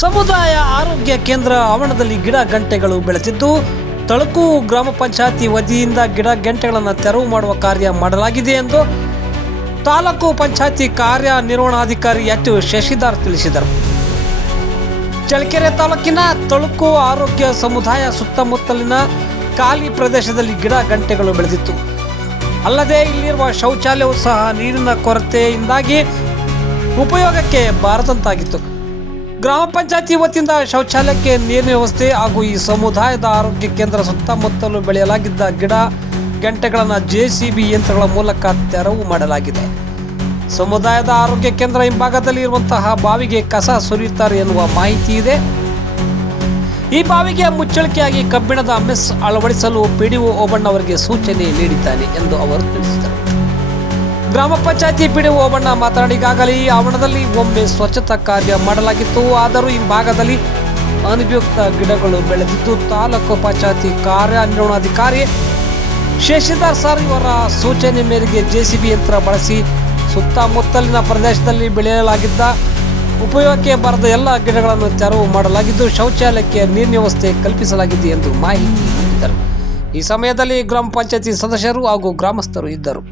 ಸಮುದಾಯ ಆರೋಗ್ಯ ಕೇಂದ್ರ ಆವರಣದಲ್ಲಿ ಗಿಡ ಗಂಟೆಗಳು ಬೆಳೆದಿದ್ದು, ತಳಕು ಗ್ರಾಮ ಪಂಚಾಯತಿ ವತಿಯಿಂದ ಗಿಡ ಗಂಟೆಗಳನ್ನು ತೆರವು ಮಾಡುವ ಕಾರ್ಯ ಮಾಡಲಾಗಿದೆ ಎಂದು ತಾಲೂಕು ಪಂಚಾಯತಿ ಕಾರ್ಯನಿರ್ವಹಣಾಧಿಕಾರಿ ಎಚ್ ಶಶಿಧರ್ ತಿಳಿಸಿದರು. ಚಳ್ಳಕೆರೆ ತಾಲೂಕಿನ ತಳಕು ಆರೋಗ್ಯ ಸಮುದಾಯ ಸುತ್ತಮುತ್ತಲಿನ ಖಾಲಿ ಪ್ರದೇಶದಲ್ಲಿ ಗಿಡ ಗಂಟೆಗಳು ಬೆಳೆದಿತ್ತು. ಅಲ್ಲದೆ ಇಲ್ಲಿರುವ ಶೌಚಾಲಯವು ಸಹ ನೀರಿನ ಕೊರತೆಯಿಂದಾಗಿ ಉಪಯೋಗಕ್ಕೆ ಬಾರದಂತಾಗಿತ್ತು. ಗ್ರಾಮ ಪಂಚಾಯತಿ ವತಿಯಿಂದ ಶೌಚಾಲಯಕ್ಕೆ ನೀರಿನ ವ್ಯವಸ್ಥೆ ಹಾಗೂ ಈ ಸಮುದಾಯದ ಆರೋಗ್ಯ ಕೇಂದ್ರ ಸುತ್ತಮುತ್ತಲು ಬೆಳೆಯಲಾಗಿದ್ದ ಗಿಡ ಗಂಟೆಗಳನ್ನು JCB ಯಂತ್ರಗಳ ಮೂಲಕ ತೆರವು ಮಾಡಲಾಗಿದೆ. ಸಮುದಾಯದ ಆರೋಗ್ಯ ಕೇಂದ್ರ ಹಿಂಭಾಗದಲ್ಲಿ ಇರುವಂತಹ ಬಾವಿಗೆ ಕಸ ಸುರಿಯುತ್ತಾರೆ ಎನ್ನುವ ಮಾಹಿತಿ ಇದೆ. ಈ ಬಾವಿಗೆ ಮುಚ್ಚಳಿಕೆಯಾಗಿ ಕಬ್ಬಿಣದ ಮೆಸ್ ಅಳವಡಿಸಲು PDO ಓಬಣ್ಣ ಅವರಿಗೆ ಸೂಚನೆ ನೀಡಿದ್ದಾನೆ ಎಂದು ಅವರು ತಿಳಿಸಿದರು. ಗ್ರಾಮ ಪಂಚಾಯತಿ PDO ಓಬಣ್ಣ ಮಾತನಾಡಿ, ಈಗಾಗಲೇ ಈ ಆವರಣದಲ್ಲಿ ಒಮ್ಮೆ ಸ್ವಚ್ಛತಾ ಕಾರ್ಯ ಮಾಡಲಾಗಿತ್ತು. ಆದರೂ ಈ ಭಾಗದಲ್ಲಿ ಅನುಪಯುಕ್ತ ಗಿಡಗಳು ಬೆಳೆದಿದ್ದು, ತಾಲೂಕು ಪಂಚಾಯತಿ ಕಾರ್ಯನಿರ್ವಹಣಾಧಿಕಾರಿ ಶಶಿಧರ್ ಸರ್ ಇವರ ಸೂಚನೆ ಮೇರೆಗೆ JCB ಯಂತ್ರ ಬಳಸಿ ಸುತ್ತಮುತ್ತಲಿನ ಪ್ರದೇಶದಲ್ಲಿ ಬೆಳೆಯಲಾಗಿದ್ದ ಉಪಯೋಗಕ್ಕೆ ಬರದ ಎಲ್ಲ ಗಿಡಗಳನ್ನು ತೆರವು ಮಾಡಲಾಗಿದ್ದು, ಶೌಚಾಲಯಕ್ಕೆ ನೀರಿನ ವ್ಯವಸ್ಥೆ ಕಲ್ಪಿಸಲಾಗಿದೆ ಎಂದು ಮಾಹಿತಿ ನೀಡಿದರು. ಈ ಸಮಯದಲ್ಲಿ ಗ್ರಾಮ ಪಂಚಾಯತಿ ಸದಸ್ಯರು ಹಾಗೂ ಗ್ರಾಮಸ್ಥರು ಇದ್ದರು.